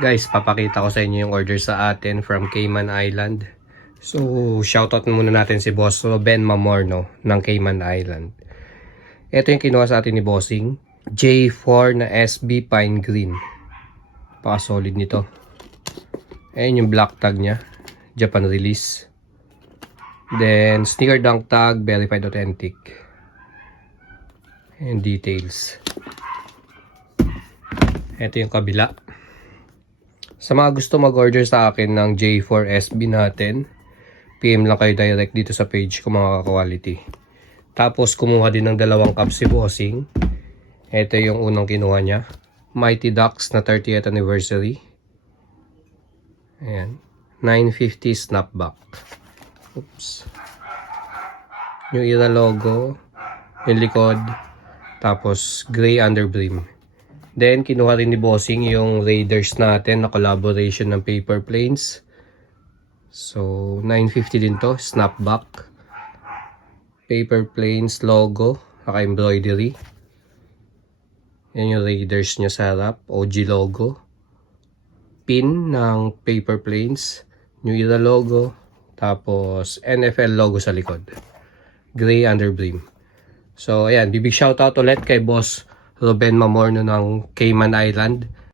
Guys, papakita ko sa inyo yung order sa atin from Cayman Island. So, shoutout muna natin si Boss Ruben Mamorno ng Cayman Island. Ito yung kinuha sa atin ni Bossing. J4 na SB Pine Green. Paka-solid nito. Ayan yung black tag niya. Japan release. Then, sticker dunk tag, verified authentic. And details. Ito yung kabila. Sa mga gusto mag-order sa akin ng J4 SB natin, PM lang kayo direct dito sa page ko mga quality. Tapos kumuha din ng dalawang cup si Bossing. Ito yung unang kinuha niya. Mighty Ducks na 30th anniversary. Ayan. 950 snapback. Oops. Yung era logo. Yung likod. Tapos gray underbrim. Then, kinuha rin ni Bossing yung Raiders natin na collaboration ng paper planes. So, 950 din to. Snapback. Paper planes logo. Naka-embroidery. Yan yung Raiders niya sa harap. OG logo. Pin ng paper planes. New Era logo. Tapos, NFL logo sa likod. Gray underbrim. So, ayan. Big shoutout ulit kay Boss Ruben Mamorno ng Cayman Island.